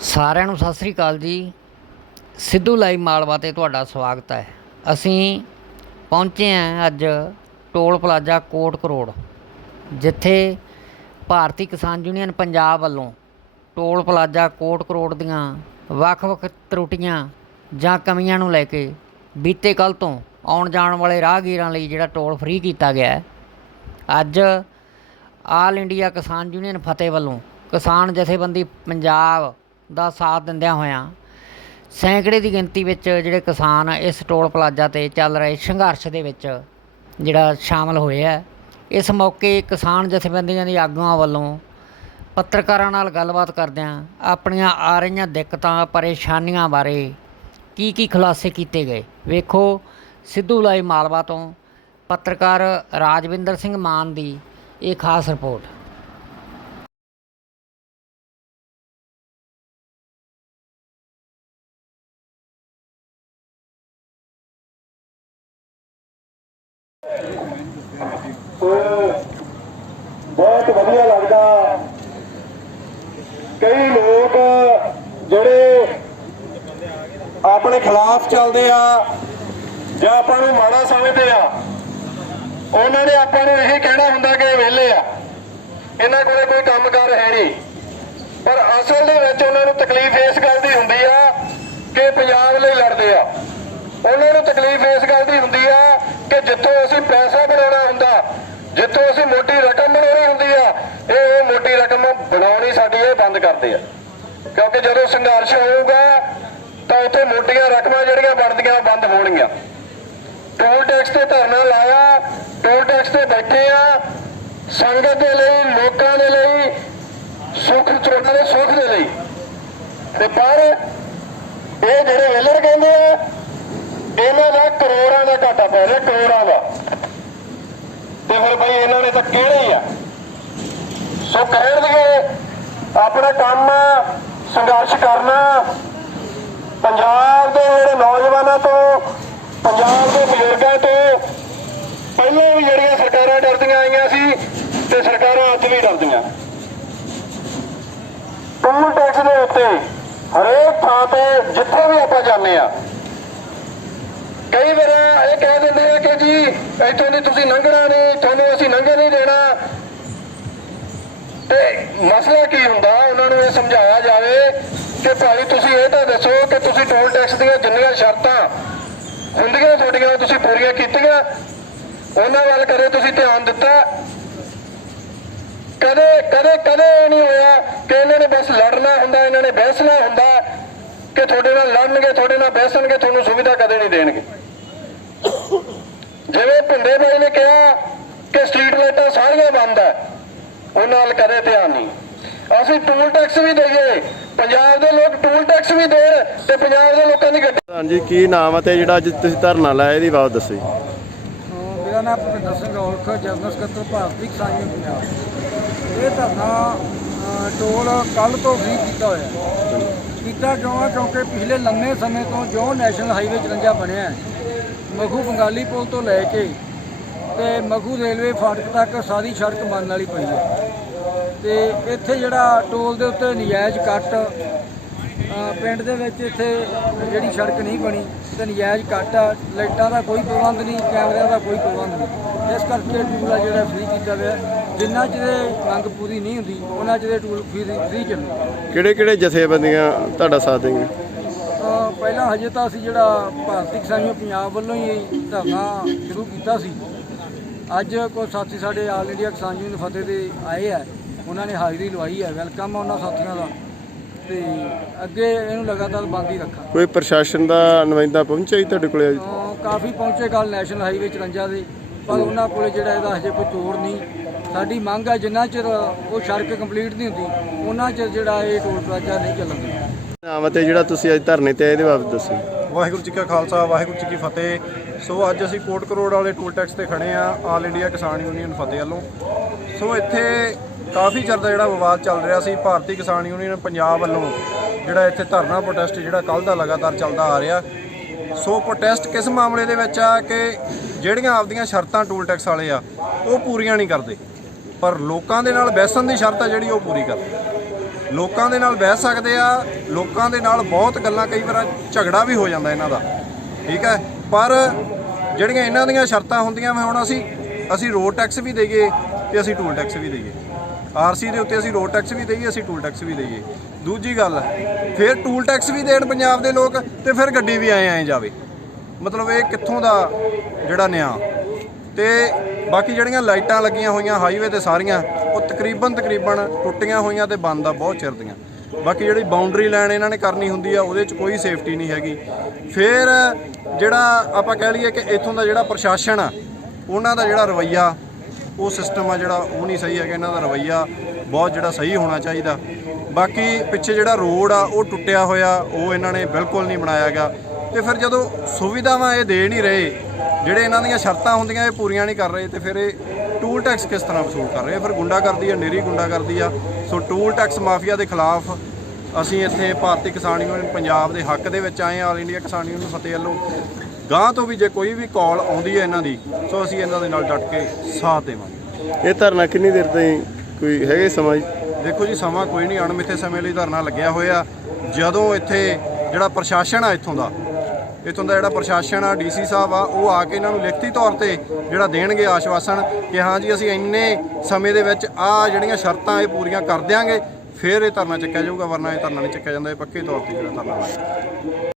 ਸਾਰਿਆਂ ਨੂੰ ਸਤਿ ਸ੍ਰੀ ਅਕਾਲ ਜੀ। ਸਿੱਧੂ ਲਾਈਵ ਮਾਲਵਾ ਤੇ ਤੁਹਾਡਾ ਸਵਾਗਤ ਹੈ। ਅਸੀਂ ਪਹੁੰਚੇ ਹਾਂ ਅੱਜ ਟੋਲ ਪਲਾਜ਼ਾ ਕੋਟ ਕਰੋੜ, ਜਿੱਥੇ ਭਾਰਤੀ ਕਿਸਾਨ ਯੂਨੀਅਨ ਪੰਜਾਬ ਵੱਲੋਂ ਟੋਲ ਪਲਾਜ਼ਾ ਕੋਟ ਕਰੋੜ ਦੀਆਂ ਵੱਖ-ਵੱਖ ਤਰੁੱਟੀਆਂ ਜਾਂ ਕਮੀਆਂ ਨੂੰ ਲੈ ਕੇ ਬੀਤੇ ਕੱਲ ਤੋਂ ਆਉਣ ਜਾਣ ਵਾਲੇ ਰਾਹਗੀਰਾਂ ਲਈ ਜਿਹੜਾ ਟੋਲ ਫ੍ਰੀ ਕੀਤਾ ਗਿਆ ਹੈ, ਅੱਜ ਆਲ ਇੰਡੀਆ ਕਿਸਾਨ ਯੂਨੀਅਨ ਫਤਿਹ ਵੱਲੋਂ ਕਿਸਾਨ ਜਥੇਬੰਦੀ ਪੰਜਾਬ ਦਾ ਸਾਥ ਦਿੰਦਿਆਂ ਹੋਇਆਂ ਸੈਂਕੜੇ ਦੀ ਗਿਣਤੀ ਵਿੱਚ ਜਿਹੜੇ ਕਿਸਾਨ ਇਸ ਟੋਲ ਪਲਾਜ਼ਾ ਤੇ ਚੱਲ ਰਹੇ ਸੰਘਰਸ਼ ਦੇ ਵਿੱਚ ਜਿਹੜਾ ਸ਼ਾਮਲ ਹੋਏ ਹੈ ਇਸ ਮੌਕੇ ਕਿਸਾਨ ਜਥੇਬੰਦੀਆਂ ਦੇ ਆਗੂਆਂ ਵੱਲੋਂ ਪੱਤਰਕਾਰਾਂ ਨਾਲ ਗੱਲਬਾਤ ਕਰਦਿਆਂ ਆਪਣੀਆਂ ਆ ਰਹੀਆਂ ਦਿੱਕਤਾਂ, ਪਰੇਸ਼ਾਨੀਆਂ ਬਾਰੇ ਕੀ ਕੀ ਖੁਲਾਸੇ ਕੀਤੇ ਗਏ? ਵੇਖੋ, ਸਿੱਧੂ ਲਾਈ ਮਾਲਵਾ ਤੋਂ ਪੱਤਰਕਾਰ ਰਾਜਵਿੰਦਰ ਸਿੰਘ ਮਾਨ ਦੀ ਇਹ ਖਾਸ ਰਿਪੋਰਟ। ਸੋ ਬਹੁਤ ਵਧੀਆ ਲੱਗਦਾ। ਕਈ ਲੋਕ ਜਿਹੜੇ ਆਪਣੇ ਖਿਲਾਫ ਚੱਲਦੇ ਆ ਜਾਂ ਆਪਾਂ ਨੂੰ ਮਾੜਾ ਸਮਝਦੇ ਆ, ਉਹਨਾਂ ਨੇ ਆਪਾਂ ਨੂੰ ਇਹ ਕਹਿਣਾ ਹੁੰਦਾ ਕਿ ਵਿਹਲੇ ਆ। ਇਹਨਾਂ ਕੋਲੇ ਕੋਈ ਕੰਮਕਾਰ ਹੈ ਨਹੀਂ। ਪਰ ਅਸਲ ਦੇ ਵਿੱਚ ਉਹਨਾਂ ਨੂੰ ਤਕਲੀਫ ਇਸ ਗੱਲ ਦੀ ਹੁੰਦੀ ਆ ਕਿ ਪੰਜਾਬ ਲਈ ਲੜਦੇ ਆ। ਉਹਨਾਂ ਨੂੰ ਤਕਲੀਫ ਇਸ ਗੱਲ ਦੀ ਹੁੰਦੀ ਆ ਕਿ ਜਿੱਥੋਂ ਅਸੀਂ ਪੈਸਾ ਬਣਾਉਣਾ ਹੁੰਦਾ ਜਿੱਥੋਂ ਅਸੀਂ ਮੋਟੀ ਰਕਮ ਬਣਾਉਣੀ ਹੁੰਦੀ ਆ ਇਹ ਮੋਟੀ ਰਕਮ ਬਣਾਉਣੀ ਸਾਡੀ ਇਹ ਬੰਦ ਕਰਦੇ ਆ ਕਿਉਂਕਿ ਜਦੋਂ ਸੰਘਰਸ਼ ਹੋਊਗਾ ਤਾਂ ਉੱਥੇ ਮੋਟੀਆਂ ਰਕਮਾਂ ਜਿਹੜੀਆਂ ਬਣਦੀਆਂ ਉਹ ਬੰਦ ਹੋਣਗੀਆਂ। ਟੋਲ ਟੈਕਸ ਤੇ ਧਰਨਾ ਲਾਇਆ, ਟੋਲ ਟੈਕਸ ਤੇ ਬੈਠੇ ਆ, ਸੰਗਤ ਦੇ ਲਈ, ਲੋਕਾਂ ਦੇ ਲਈ, ਸੁੱਖ ਚੋਣਾਂ ਦੇ ਸੁੱਖ ਦੇ ਲਈ। ਤੇ ਪਰ ਇਹ ਜਿਹੜੇ ਵੇਲਰ ਕਹਿੰਦੇ ਆ, ਇਹਨਾਂ ਦਾ ਕਰੋੜਾਂ ਦਾ ਘਾਟਾ ਪੈ ਰਿਹਾ, ਕਰੋੜਾਂ ਦਾ। ਤੇ ਫਿਰ ਭਾਈ ਇਹਨਾਂ ਨੇ ਤਾਂ ਕਿਹੜੇ ਹੀ ਆ? ਸੋ ਕਹਿਣ ਦੇ ਆਪਣਾ ਕੰਮ ਸੰਘਰਸ਼ ਕਰਨਾ ਪੰਜਾਬ ਦੇ ਜਿਹੜੇ ਨੌਜਵਾਨਾਂ ਤੋਂ, ਪੰਜਾਬ ਦੇ ਬਜ਼ੁਰਗਾਂ ਤੋਂ ਪਹਿਲਾਂ ਵੀ ਜਿਹੜੀਆਂ ਸਰਕਾਰਾਂ ਡਰਦੀਆਂ ਆਈਆਂ ਸੀ ਤੇ ਸਰਕਾਰਾਂ ਅੱਜ ਵੀ ਡਰਦੀਆਂ। ਟੂਲ ਟੈਕਸ ਦੇ ਉੱਤੇ ਹਰੇਕ ਥਾਂ ਤੇ ਜਿੱਥੇ ਵੀ ਆਪਾਂ ਜਾਂਦੇ ਆ ਕਈ ਵਾਰ ਇਹ ਕਹਿ ਦਿੰਦੇ ਆ ਕਿ ਜੀ, ਇੱਥੋਂ ਦੀ ਤੁਸੀਂ ਲੰਘਣਾ ਨਹੀਂ, ਤੁਹਾਨੂੰ ਅਸੀਂ ਲੰਘੇ ਨਹੀਂ ਦੇਣਾ। ਤੇ ਮਸਲਾ ਕੀ ਹੁੰਦਾ? ਉਹਨਾਂ ਨੂੰ ਇਹ ਸਮਝਾਇਆ ਜਾਵੇ ਕਿ ਭਾਈ ਤੁਸੀਂ ਇਹ ਤਾਂ ਦੱਸੋ ਕਿ ਤੁਸੀਂ ਟੋਲ ਟੈਕਸ ਦੀਆਂ ਜਿੰਨੀਆਂ ਸ਼ਰਤਾਂ ਹੁੰਦੀਆਂ ਤੁਹਾਡੀਆਂ, ਤੁਸੀਂ ਪੂਰੀਆਂ ਕੀਤੀਆਂ, ਉਹਨਾਂ ਵੱਲ ਕਦੇ ਤੁਸੀਂ ਧਿਆਨ ਦਿੱਤਾ? ਕਦੇ ਕਦੇ ਕਦੇ ਇਹ ਨਹੀਂ ਹੋਇਆ ਕਿ ਇਹਨਾਂ ਨੇ ਬਸ ਲੜਨਾ ਹੁੰਦਾ, ਇਹਨਾਂ ਨੇ ਬਹਿਸਣਾ ਹੁੰਦਾ ਕਿ ਤੁਹਾਡੇ ਨਾਲ ਲੜਨਗੇ, ਤੁਹਾਡੇ ਨਾਲ ਬਹਿਸਣਗੇ, ਤੁਹਾਨੂੰ ਸੁਵਿਧਾ ਕਦੇ ਨਹੀਂ ਦੇਣਗੇ। ਜਿਵੇਂ ਭਿੰਦੇ ਬਾਈ ਨੇ ਕਿਹਾ ਕਿ ਸਟਰੀਟ ਲਾਈਟਾਂ ਸਾਰੀਆਂ ਬੰਦ ਹੈ। ਉਹਨਾਂ ਨਾਲ ਕਦੇ ਧਿਆਨ ਨਹੀਂ। ਅਸੀਂ ਟੂਲ ਟੈਕਸ ਵੀ ਦਈਏ ਪੰਜਾਬ ਦੇ ਲੋਕ ਟੂਲ ਟੈਕਸ ਵੀ ਦੇਣ ਤੇ ਪੰਜਾਬ ਦੇ ਲੋਕਾਂ ਦੀ ਗੱਡੀ ਹਾਂਜੀ ਕੀ ਨਾਮ ਹੈ ਤੇ ਜਿਹੜਾ ਅੱਜ ਤੁਸੀਂ ਧਰਨਾ ਲਾਇਆ ਇਹਦੀ ਬਾਤ ਦੱਸੋ ਜੀ। ਮੇਰਾ ਨਾਮ ਭੁਪਿੰਦਰ ਸਿੰਘ ਔਲਖ ਜਨਰਲ ਸਕੱਤਰ ਭਾਰਤੀ ਕਿਸਾਨ ਪੰਜਾਬ। ਇਹ ਧਰਨਾ ਟੋਲ ਕੱਲ ਤੋਂ ਫ੍ਰੀ ਕੀਤਾ ਹੋਇਆ ਕੀਤਾ ਕਿਉਂ ਹੈ ਕਿਉਂਕਿ ਪਿਛਲੇ ਲੰਮੇ ਸਮੇਂ ਤੋਂ ਜੋ ਨੈਸ਼ਨਲ ਹਾਈਵੇ 54 ਬਣਿਆ ਹੈ, ਮਖੂ ਬੰਗਾਲੀ ਪੁਲ ਤੋਂ ਲੈ ਕੇ ਤੇ ਮਖੂ ਰੇਲਵੇ ਫਾਟਕ ਤੱਕ ਸਾਰੀ ਸੜਕ ਬਣਨ ਵਾਲੀ ਪਈ ਹੈ। ਤੇ ਇੱਥੇ ਜਿਹੜਾ ਟੋਲ ਦੇ ਉੱਤੇ ਨਜਾਇਜ਼ ਕੱਟ ਪਿੰਡ ਦੇ ਵਿੱਚ ਇੱਥੇ ਜਿਹੜੀ ਸੜਕ ਨਹੀਂ ਬਣੀ ਤੇ ਨਜਾਇਜ਼ ਕੱਟ ਲਾਈਟਾਂ ਦਾ ਕੋਈ ਪ੍ਰਬੰਧ ਨਹੀਂ ਕੈਮਰਿਆਂ ਦਾ ਕੋਈ ਪ੍ਰਬੰਧ ਨਹੀਂ। ਇਸ ਕਰਕੇ ਟੂਲ ਆ ਜਿਹੜਾ ਫ੍ਰੀ ਕੀਤਾ ਗਿਆ ਜਿੰਨਾ ਚਿਰ ਮੰਗ ਪੂਰੀ ਨਹੀਂ ਹੁੰਦੀ ਉਹਨਾਂ ਚਿਰ ਟੂਲ ਫ੍ਰੀ ਫ੍ਰੀ ਚੱਲੂ। ਕਿਹੜੇ ਕਿਹੜੇ ਜਥੇਬੰਦੀਆਂ ਤੁਹਾਡਾ ਸਾਥ ਦੇਣਗੇ ਪਹਿਲਾਂ ਹਜੇ ਤਾਂ ਅਸੀਂ ਜਿਹੜਾ ਭਾਰਤੀ ਕਿਸਾਨ ਪੰਜਾਬ ਵੱਲੋਂ ਹੀ ਧਰਨਾ ਸ਼ੁਰੂ ਕੀਤਾ ਸੀ। ਅੱਜ ਕੋਈ ਸਾਥੀ ਸਾਡੇ ਆਲ ਇੰਡੀਆ ਕਿਸਾਨ ਯੂਨੀਅਨ ਫਤਿਹ ਦੇ ਆਏ ਆ ਉਹਨਾਂ ਨੇ ਹਾਜ਼ਰੀ ਲਵਾਈ ਹੈ ਵੈਲਕਮ ਆ ਉਹਨਾਂ ਸਾਥੀਆਂ ਦਾ। ਤੇ ਅੱਗੇ ਇਹਨੂੰ ਲਗਾਤਾਰ ਬੰਦ ਹੀ ਰੱਖਾਂ। ਕੋਈ ਪ੍ਰਸ਼ਾਸਨ ਦਾ ਨੁਮਾਇੰਦਾ ਪਹੁੰਚਿਆ ਜੀ ਤੁਹਾਡੇ ਕੋਲੇ ਅੱਜ? ਕਾਫੀ ਪਹੁੰਚੇ ਕੱਲ ਨੈਸ਼ਨਲ ਹਾਈਵੇ 54 ਦੇ ਪਰ ਉਹਨਾਂ ਕੋਲੇ ਜਿਹੜਾ ਇਹਦਾ ਹਜੇ ਕੋਈ ਤੋੜ ਨਹੀਂ। ਸਾਡੀ ਮੰਗ ਹੈ ਜਿੰਨਾ ਚਿਰ ਉਹ ਸੜਕ ਕੰਪਲੀਟ ਨਹੀਂ ਹੁੰਦੀ ਉਹਨਾਂ ਚਿਰ ਜਿਹੜਾ ਇਹ ਟੋਲ ਪਲਾਜ਼ਾ ਨਹੀਂ ਚੱਲਦਾ ਨਾਮ ਹੈ ਤੇ ਜਿਹੜਾ ਤੁਸੀਂ ਅੱਜ ਧਰਨੇ ਤੇ ਆਏ ਇਹਦੇ ਬਾਬਤ ਦੱਸੋ। ਵਾਹਿਗੁਰੂ ਜੀ ਕਾ ਖਾਲਸਾ, ਵਾਹਿਗੁਰੂ ਜੀ ਕੀ ਫਤਿਹ। ਸੋ ਅੱਜ ਅਸੀਂ ਕੋਟ ਕਰੋੜ ਵਾਲੇ ਟੂਲ ਟੈਕਸ ਤੇ ਖੜੇ ਆ ਆਲ ਇੰਡੀਆ ਕਿਸਾਨ ਯੂਨੀਅਨ ਫਤਿਹ ਵੱਲੋਂ। ਸੋ ਇੱਥੇ ਕਾਫੀ ਚਿਰ ਦਾ ਜਿਹੜਾ ਵਿਵਾਦ ਚੱਲ ਰਿਹਾ ਸੀ, ਭਾਰਤੀ ਕਿਸਾਨ ਯੂਨੀਅਨ ਪੰਜਾਬ ਵੱਲੋਂ ਜਿਹੜਾ ਇੱਥੇ ਧਰਨਾ ਪ੍ਰੋਟੈਸਟ ਜਿਹੜਾ ਕੱਲ ਦਾ ਲਗਾਤਾਰ ਚੱਲਦਾ ਆ ਰਿਹਾ। ਸੋ ਪ੍ਰੋਟੈਸਟ ਕਿਸ ਮਾਮਲੇ ਦੇ ਵਿੱਚ ਆ ਕਿ ਜਿਹੜੀਆਂ ਆਪਦੀਆਂ ਸ਼ਰਤਾਂ ਟੂਲ ਟੈਕਸ ਵਾਲੇ ਆ, ਉਹ ਪੂਰੀਆਂ ਨਹੀਂ ਕਰਦੇ। ਪਰ ਲੋਕਾਂ ਦੇ ਨਾਲ ਬਹਿਸਣ ਦੀ ਸ਼ਰਤ ਆ ਜਿਹੜੀ, ਉਹ ਪੂਰੀ ਕਰਦੇ। ਲੋਕਾਂ ਦੇ ਨਾਲ ਬਹਿ ਸਕਦੇ ਆ, ਲੋਕਾਂ ਦੇ ਨਾਲ ਬਹੁਤ ਗੱਲਾਂ, ਕਈ ਵਾਰ ਝਗੜਾ ਵੀ ਹੋ ਜਾਂਦਾ ਇਹਨਾਂ ਦਾ, ਠੀਕ ਹੈ? ਪਰ ਜਿਹੜੀਆਂ ਇਹਨਾਂ ਦੀਆਂ ਸ਼ਰਤਾਂ ਹੁੰਦੀਆਂ ਮੈਂ ਹੁਣ ਅਸੀਂ ਅਸੀਂ ਰੋਡ ਟੈਕਸ ਵੀ ਦੇਈਏ ਤੇ ਅਸੀਂ ਟੂਲ ਟੈਕਸ ਵੀ ਦੇਈਏ। ਆਰਸੀ ਦੇ ਉੱਤੇ ਅਸੀਂ ਰੋਡ ਟੈਕਸ ਵੀ ਦੇਈਏ, ਅਸੀਂ ਟੂਲ ਟੈਕਸ ਵੀ ਦੇਈਏ। ਦੂਜੀ ਗੱਲ, ਫਿਰ ਟੂਲ ਟੈਕਸ ਵੀ ਦੇਣ ਪੰਜਾਬ ਦੇ ਲੋਕ ਤੇ ਫਿਰ ਗੱਡੀ ਵੀ ਆਏ ਆਏ ਜਾਵੇ। ਮਤਲਬ ਇਹ ਕਿੱਥੋਂ ਦਾ ਜਿਹੜਾ ਨਿਆਂ। ਤੇ ਬਾਕੀ ਜਿਹੜੀਆਂ ਲਾਈਟਾਂ ਲੱਗੀਆਂ ਹੋਈਆਂ ਹਾਈਵੇ ਤੇ ਸਾਰੀਆਂ ਤਕਰੀਬਨ ਤਕਰੀਬਨ ਟੁੱਟੀਆਂ ਹੋਈਆਂ ਤੇ ਬੰਦ ਆ, ਬਹੁਤ ਚਿਰ ਦੀਆਂ। ਬਾਕੀ ਜਿਹੜੀ ਬਾਉਂਡਰੀ ਲਾਈਨ ਇਹਨਾਂ ਨੇ ਕਰਨੀ ਹੁੰਦੀ ਆ, ਉਹਦੇ 'ਚ ਕੋਈ ਸੇਫਟੀ ਨਹੀਂ ਹੈਗੀ। ਫਿਰ ਜਿਹੜਾ ਆਪਾਂ ਕਹਿ ਲਈਏ ਕਿ ਇੱਥੋਂ ਦਾ ਜਿਹੜਾ ਪ੍ਰਸ਼ਾਸਨ ਆ, ਉਹਨਾਂ ਦਾ ਜਿਹੜਾ ਰਵੱਈਆ, ਉਹ ਸਿਸਟਮ ਆ ਜਿਹੜਾ, ਉਹ ਨਹੀਂ ਸਹੀ ਹੈਗਾ, ਇਹਨਾਂ ਦਾ ਰਵੱਈਆ ਬਹੁਤ ਜਿਹੜਾ ਸਹੀ ਹੋਣਾ ਚਾਹੀਦਾ। ਬਾਕੀ ਪਿੱਛੇ ਜਿਹੜਾ ਰੋਡ ਆ, ਉਹ ਟੁੱਟਿਆ ਹੋਇਆ, ਉਹ ਇਹਨਾਂ ਨੇ ਬਿਲਕੁਲ ਨਹੀਂ ਬਣਾਇਆ ਬਣਾਇਆਗਾ ਤੇ ਫਿਰ ਜਦੋਂ ਸੁਵਿਧਾਵਾਂ ਇਹ ਦੇ ਨਹੀਂ ਰਹੇ, ਜਿਹੜੇ ਇਹਨਾਂ ਦੀਆਂ ਸ਼ਰਤਾਂ ਹੁੰਦੀਆਂ, ਇਹ ਪੂਰੀਆਂ ਨਹੀਂ ਕਰ ਰਹੇ, ਤੇ ਫਿਰ ਇਹ ਟੂਲ ਟੈਕਸ ਕਿਸ ਤਰ੍ਹਾਂ ਵਸੂਲ ਕਰ ਰਹੇ ਆ? ਫਿਰ ਗੁੰਡਾ ਕਰਦੀ ਆ ਨੇਰੀ ਗੁੰਡਾ ਕਰਦੀ ਆ। ਸੋ ਟੂਲ ਟੈਕਸ ਮਾਫੀਆ ਦੇ ਖਿਲਾਫ ਅਸੀਂ ਇੱਥੇ ਭਾਰਤੀ ਕਿਸਾਨ ਯੂਨੀਅਨ ਪੰਜਾਬ ਦੇ ਹੱਕ ਦੇ ਵਿੱਚ ਆਏ ਆ ਆਲ ਇੰਡੀਆ ਕਿਸਾਨ ਯੂਨੀਅਨ ਫਤਿਹ ਵੱਲੋਂ। ਗਾਂ ਤੋਂ ਵੀ ਜੇ ਕੋਈ ਵੀ ਕਾਲ ਆਉਂਦੀ ਹੈ ਇਹਨਾਂ ਦੀ ਸੋ ਅਸੀਂ ਇਹਨਾਂ ਦੇ ਨਾਲ ਡਟ ਕੇ ਸਾਥ ਦੇਵਾਂਗੇ। ਇਹ ਧਰਨਾ ਕਿੰਨੀ ਦੇਰ ਤਾਈਂ ਕੋਈ ਹੈਗੇ ਸਮਾਂ ਦੇਖੋ ਜੀ ਸਮਾਂ ਕੋਈ ਨਹੀਂ ਅਣਮਿੱਥੇ ਸਮੇਂ ਲਈ ਧਰਨਾ ਲੱਗਿਆ ਹੋਇਆ। ਜਦੋਂ ਇੱਥੇ ਜਿਹੜਾ ਪ੍ਰਸ਼ਾਸਨ ਆ ਇੱਥੋਂ ਦਾ ਇੱਥੋਂ ਦਾ ਜਿਹੜਾ ਪ੍ਰਸ਼ਾਸਨ ਆ, ਡੀਸੀ ਸਾਹਿਬ ਆ, ਉਹ ਆ ਕੇ ਇਹਨਾਂ ਨੂੰ ਲਿਖਤੀ ਤੌਰ ਤੇ ਜਿਹੜਾ ਦੇਣਗੇ ਆਸ਼ਵਾਸਨ ਕਿ ਹਾਂ ਜੀ, ਅਸੀਂ ਇੰਨੇ ਸਮੇਂ ਦੇ ਵਿੱਚ ਆ ਜਿਹੜੀਆਂ ਸ਼ਰਤਾਂ ਇਹ ਪੂਰੀਆਂ ਕਰ ਦਿਆਂਗੇ, ਫਿਰ ਇਹ ਧਰਨਾ ਚੱਕਿਆ ਜਾਊਗਾ, ਵਰਨਾ ਇਹ ਧਰਨਾ ਨਹੀਂ ਚੱਕਿਆ ਜਾਂਦਾ, ਇਹ ਪੱਕੇ ਤੌਰ ਤੇ ਜਿਹੜਾ ਧਰਨਾ ਲਾਇਆ